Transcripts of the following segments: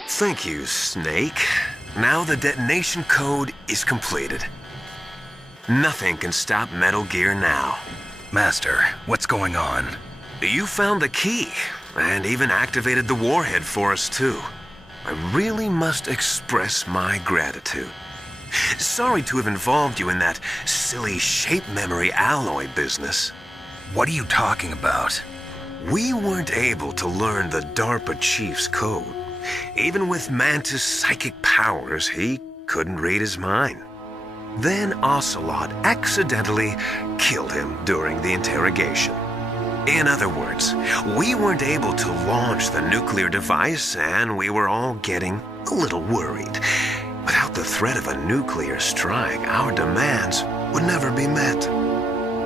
Thank you, Snake. Now the detonation code is completed. Nothing can stop Metal Gear now. Master, what's going on? You found the key, and even activated the warhead for us too. I really must express my gratitude. Sorry to have involved you in that silly shape memory alloy business. What are you talking about? We weren't able to learn the DARPA chief's code. Even with Mantis' psychic powers, he couldn't read his mind. Then Ocelot accidentally killed him during the interrogation. In other words, we weren't able to launch the nuclear device, and we were all getting a little worried. Without the threat of a nuclear strike, our demands would never be met.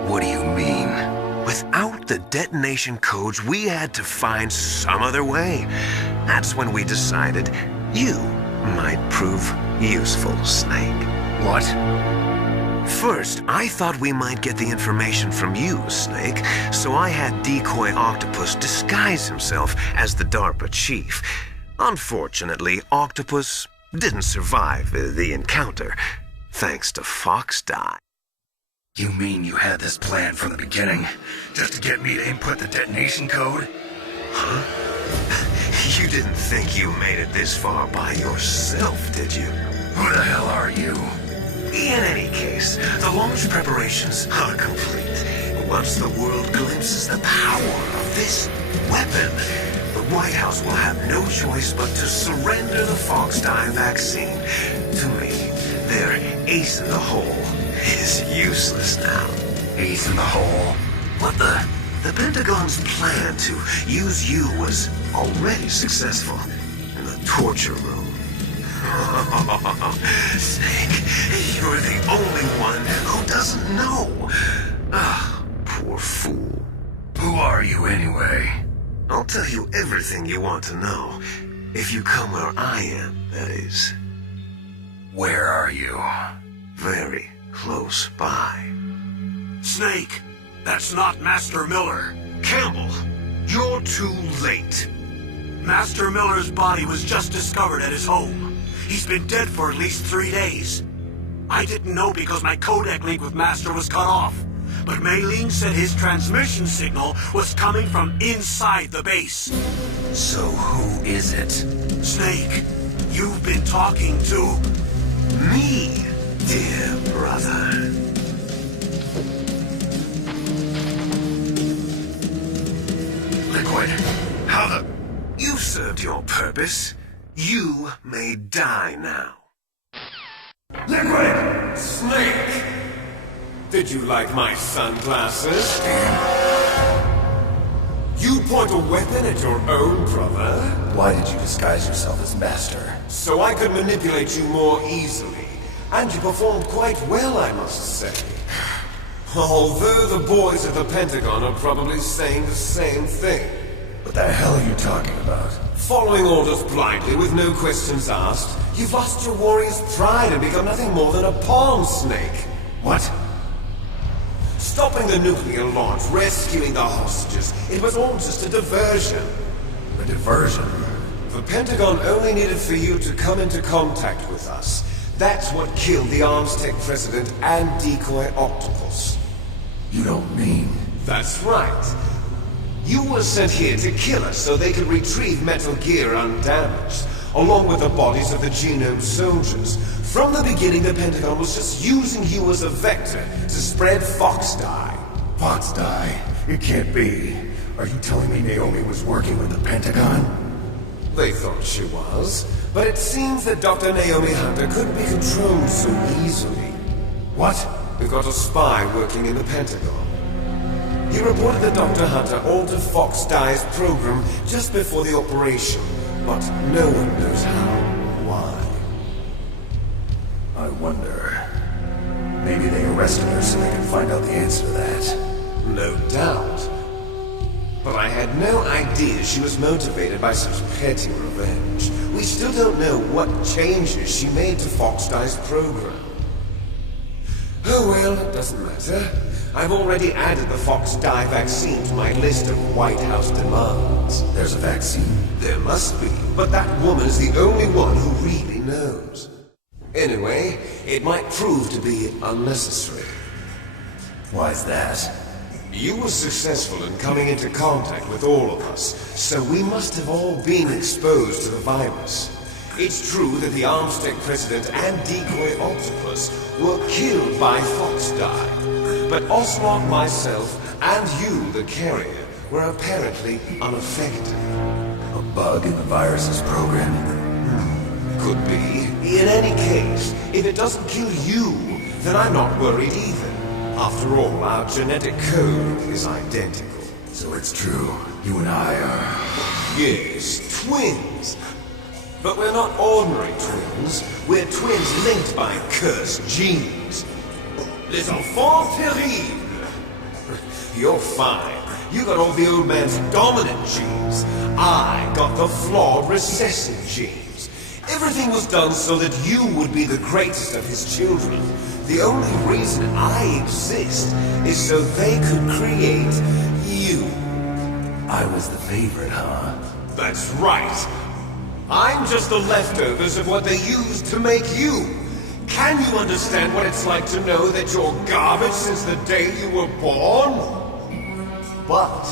What do you mean? Without the detonation codes, we had to find some other way. That's when we decided you might prove useful, Snake. What? First, I thought we might get the information from you, Snake, so I had Decoy Octopus disguise himself as the DARPA chief. Unfortunately, Octopus didn't survive the encounter, thanks to Fox Die. You mean you had this plan from the beginning, just to get me to input the detonation code? Huh? You didn't think you made it this far by yourself, did you? Who the hell are you? In any case, the launch preparations are complete. Once the world glimpses the power of this weapon, the White House will have no choice but to surrender the Fox Die vaccine to me. Their ace in the hole is useless now. Ace in the hole? But the Pentagon's plan to use you was already successful in the torture room. Snake, you're the only one who doesn't know. Ah, poor fool. Who are you anyway? I'll tell you everything you want to know. If you come where I am, that is. Where are you? Very close by. Snake, that's not Master Miller. Campbell, you're too late. Master Miller's body was just discovered at his home. He's been dead for at least 3 days. I didn't know because my codec link with Master was cut off. But Mei Ling said his transmission signal was coming from inside the base. So who is it? Snake, you've been talking to... me, dear brother. Liquid, how the... You've served your purpose. You may die now. Liquid! Snake! Did you like my sunglasses? You point a weapon at your own brother? Why did you disguise yourself as Master? So I could manipulate you more easily. And you performed quite well, I must say. Although the boys at the Pentagon are probably saying the same thing. What the hell are you talking about? Following orders blindly with no questions asked, you've lost your warrior's pride and become nothing more than a pawn, Snake. What? Stopping the nuclear launch, rescuing the hostages, it was all just a diversion. A diversion? The Pentagon only needed for you to come into contact with us. That's what killed the Armstech president and Decoy Octopus. You don't mean... That's right. You were sent here to kill us so they could retrieve Metal Gear undamaged, along with the bodies of the Genome soldiers. From the beginning, the Pentagon was just using you as a vector to spread Fox Die. Fox Die? It can't be. Are you telling me Naomi was working with the Pentagon? They thought she was, but it seems that Dr. Naomi Hunter couldn't be controlled so easily. What? We've got a spy working in the Pentagon. He reported that Dr. Hunter altered Fox Die's program just before the operation, but no one knows how or why. I wonder... Maybe they arrested her so they could find out the answer to that. No doubt. But I had no idea she was motivated by such petty revenge. We still don't know what changes she made to Fox Die's program. Oh well, it doesn't matter. I've already added the Fox Die vaccine to my list of White House demands. There's a vaccine? There must be, but that woman's the only one who really knows. Anyway, it might prove to be unnecessary. Why's that? You were successful in coming into contact with all of us, so we must have all been exposed to the virus. It's true that the Armstead president and decoy Octopus were killed by Fox Die, but Ocelot, myself, and you, the carrier, were apparently unaffected. A bug in the virus's programming? Could be. In any case, if it doesn't kill you, then I'm not worried either. After all, our genetic code is identical. So it's true, you and I are... Yes, twins. But we're not ordinary twins. We're twins linked by cursed genes. Les enfants terribles. You're fine. You got all the old man's dominant genes. I got the flawed recessive genes. Everything was done so that you would be the greatest of his children. The only reason I exist is so they could create you. I was the favorite, huh? That's right. I'm just the leftovers of what they used to make you. Can you understand what it's like to know that you're garbage since the day you were born? But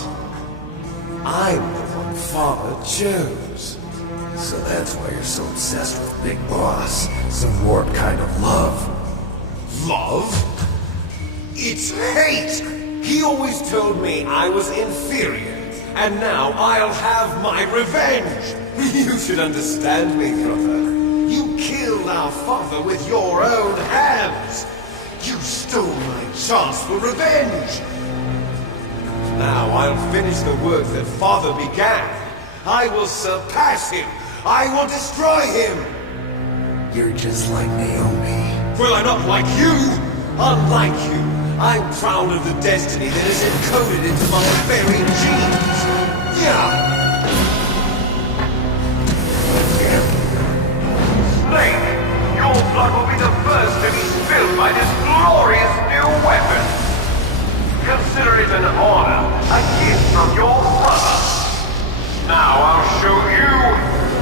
I'm the one Father chose. So that's why you're so obsessed with Big Boss. Some warped kind of love. Love? It's hate! He always told me I was inferior, and now I'll have my revenge! You should understand me, brother. You killed our father with your own hands! You stole my chance for revenge! Now I'll finish the work that father began. I will surpass him! I will destroy him! You're just like Naomi. Well, I'm not like you! Unlike you, I'm proud of the destiny that is encoded into my very genes! Yeah! Snake, your blood will be the first to be spilled by this glorious new weapon! Consider it an honor, a gift from your brother! Now I'll show you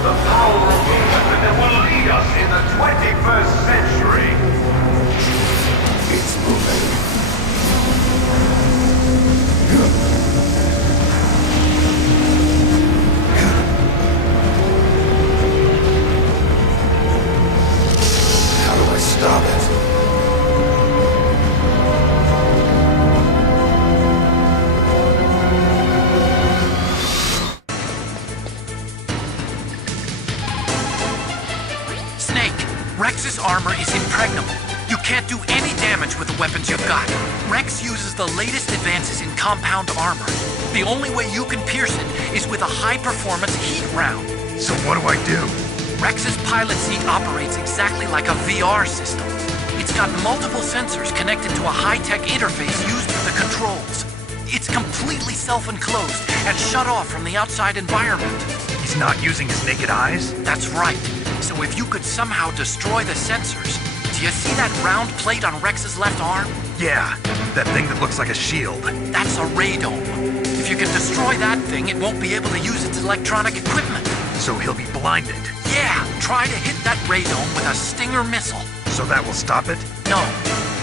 the power of the weapon that will lead us in the 21st century! It's moving. How do I stop it? Rex's armor is impregnable. You can't do any damage with the weapons you've got. Rex uses the latest advances in compound armor. The only way you can pierce it is with a high-performance heat round. So what do I do? Rex's pilot seat operates exactly like a VR system. It's got multiple sensors connected to a high-tech interface used for the controls. It's completely self-enclosed and shut off from the outside environment. He's not using his naked eyes? That's right. So if you could somehow destroy the sensors, do you see that round plate on Rex's left arm? Yeah, that thing that looks like a shield. That's a radome. If you can destroy that thing, it won't be able to use its electronic equipment. So he'll be blinded. Yeah, try to hit that radome with a Stinger missile. So that will stop it? No.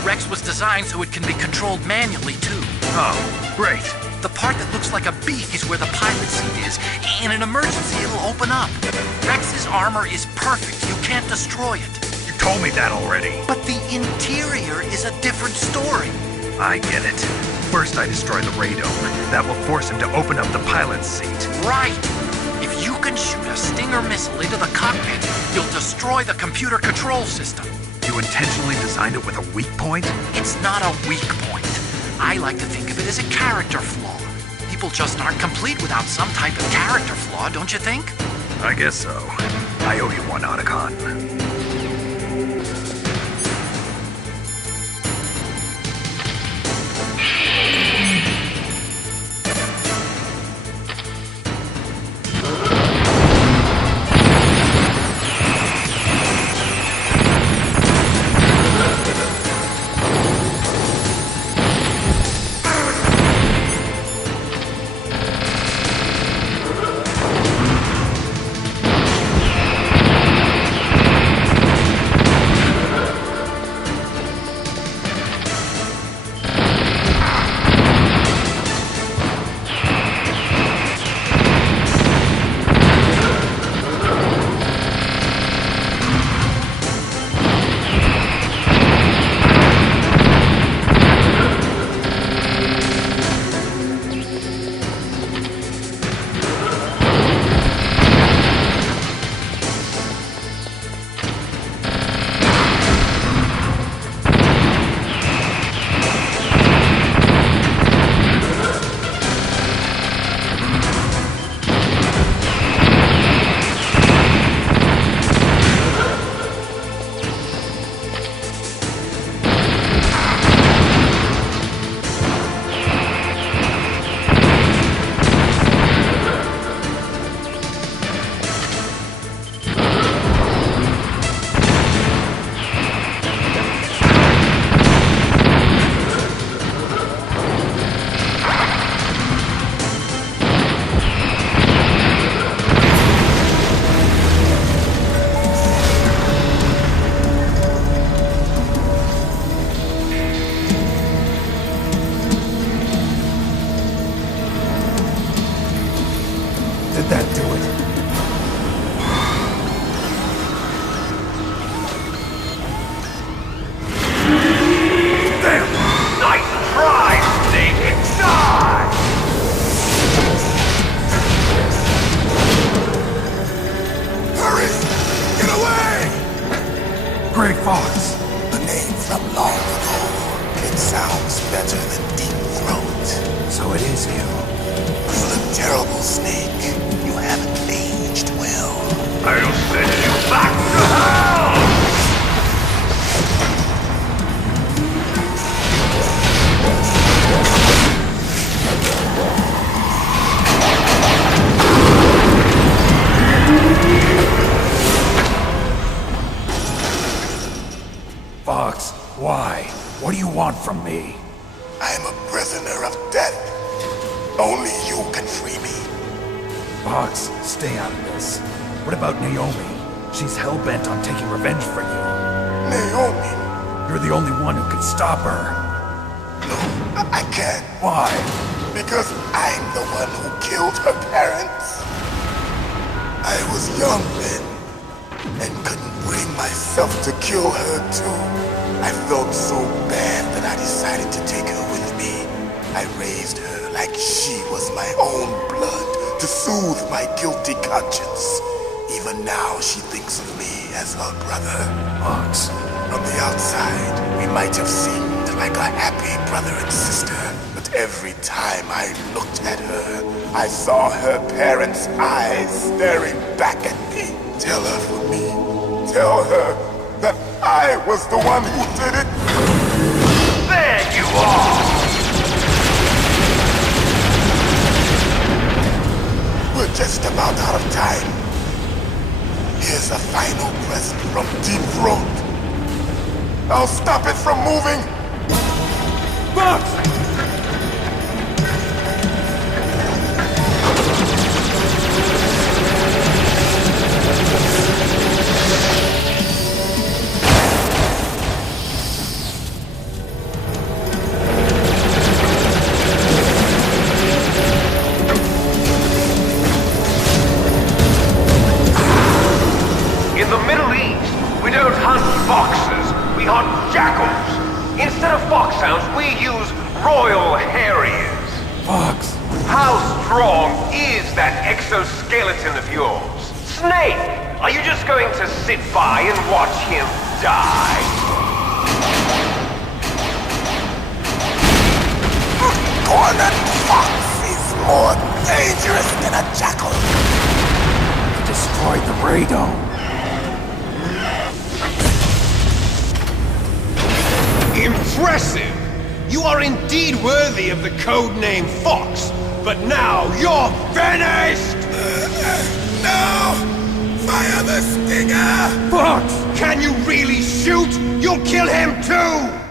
Rex was designed so it can be controlled manually, too. Oh, great. The part that looks like a beak is where the pilot seat is. In an emergency, it'll open up. Rex's armor is perfect. You can't destroy it. You told me that already. But the interior is a different story. I get it. First I destroy the radome. That will force him to open up the pilot's seat. Right. If you can shoot a Stinger missile into the cockpit, you'll destroy the computer control system. You intentionally designed it with a weak point? It's not a weak point. I like to think of it as a character flaw. People just aren't complete without some type of character flaw, don't you think? I guess so. I owe you one, Otacon. Grey Fox! A name from long ago. It sounds better than Deep Throat. So it is you. You look terrible, Snake. You haven't aged well. I'll send you back to hell! Fox, why? What do you want from me? I am a prisoner of death. Only you can free me. Fox, stay out of this. What about Naomi? She's hell-bent on taking revenge for you. Naomi? You're the only one who can stop her. No, I can't. Why? Because I'm the one who killed her parents. I was young then, and couldn't bring myself to kill her too. I felt so bad that I decided to take her with me. I raised her like she was my own blood to soothe my guilty conscience. Even now she thinks of me as her brother. Fox. From the outside, we might have seemed like a happy brother and sister, but every time I looked at her, I saw her parents' eyes staring back at me. Tell her for me. Tell her that I was the one who did it. There you are! We're just about out of time. Here's a final present from Deep Throat. I'll stop it from moving. Fox! In the Middle East, we don't hunt foxes, we hunt jackals. Instead of foxhounds, we use Royal Harriers. Fox! How strong is that exoskeleton of yours? Snake, are you just going to sit by and watch him die? Cornered fox is more dangerous than a jackal. Destroyed the radome. Impressive! You are indeed worthy of the codename Fox, but now you're finished! No! Fire the stinger! Fox! Can you really shoot? You'll kill him too!